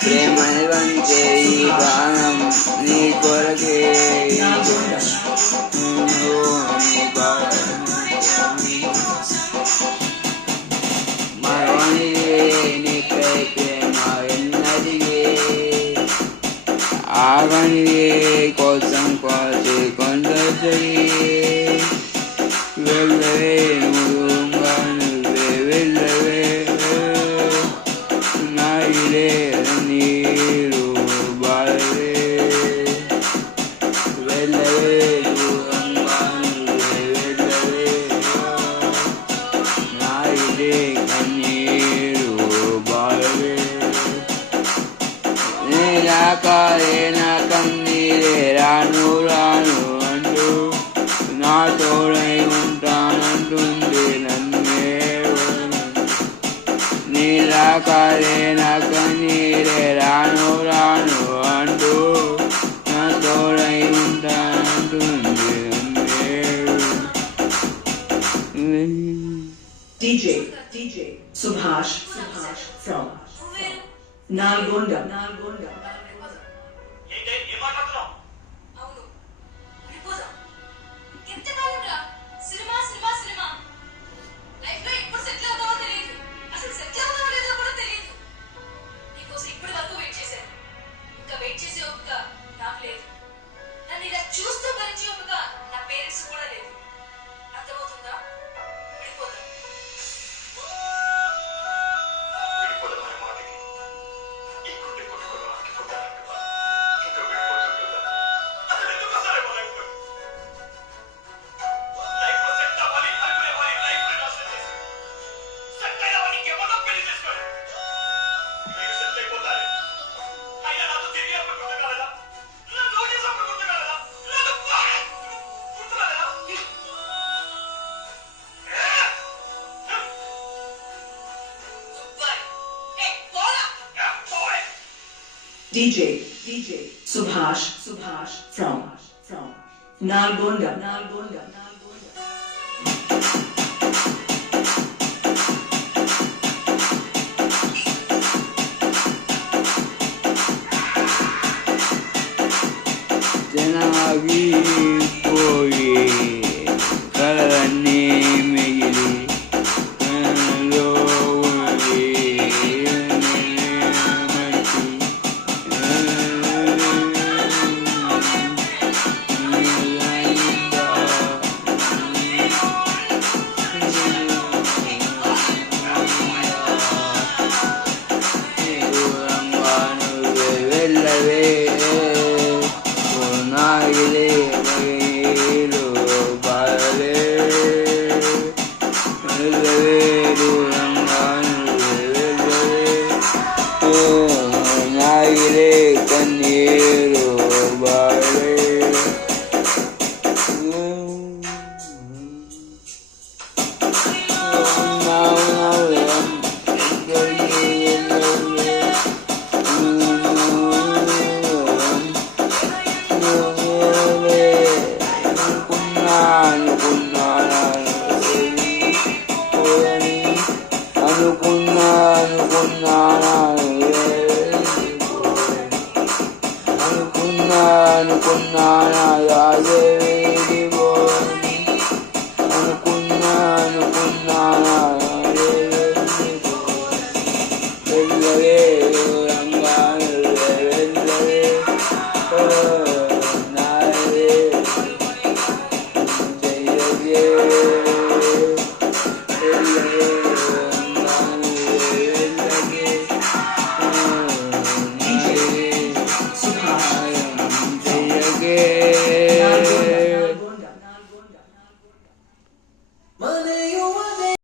ప్రేమని వంచే ఈ ప్రాణం నీ కొరకే మరొనివే నీపై ప్రేమ ఎన్నదిగే ఆగనివే కోసం కోసి కొందరి వెళ్ళవే నువ్వుగా నువ్వే వెళ్ళవే నాయిలే నీరు బాలవే వెళ్ళవే నువ్వుగా నువ్వే వెళ్ళవే నాయిలే కన్నీరు బాలవే నీలాకాలే నా కన్నీరే రాను రాను అంటూ నా తోడై ఉంటానంటుంది నన్నే నీలాకాలే నా కన్నీరే రాను రాను అంటూ నా తోడై ఉంటానంటుంది నన్నే DJ Subhash from Nalgonda. చూస్తూ భరించి ఒక నా పేరెంట్స్ కూడా లేదు. అర్థమవుతుందా? DJ Subhash from Nalgonda. జనాగిపోయి కలలన్నీ మిగిలి కలలో ఉండి వెళ్ళవే నాయిలే మైలు బాలే వెళ్ళవే దూరంగా వెళ్ళవే నాయిలే కన్నీరు బాలే అనుకున్నా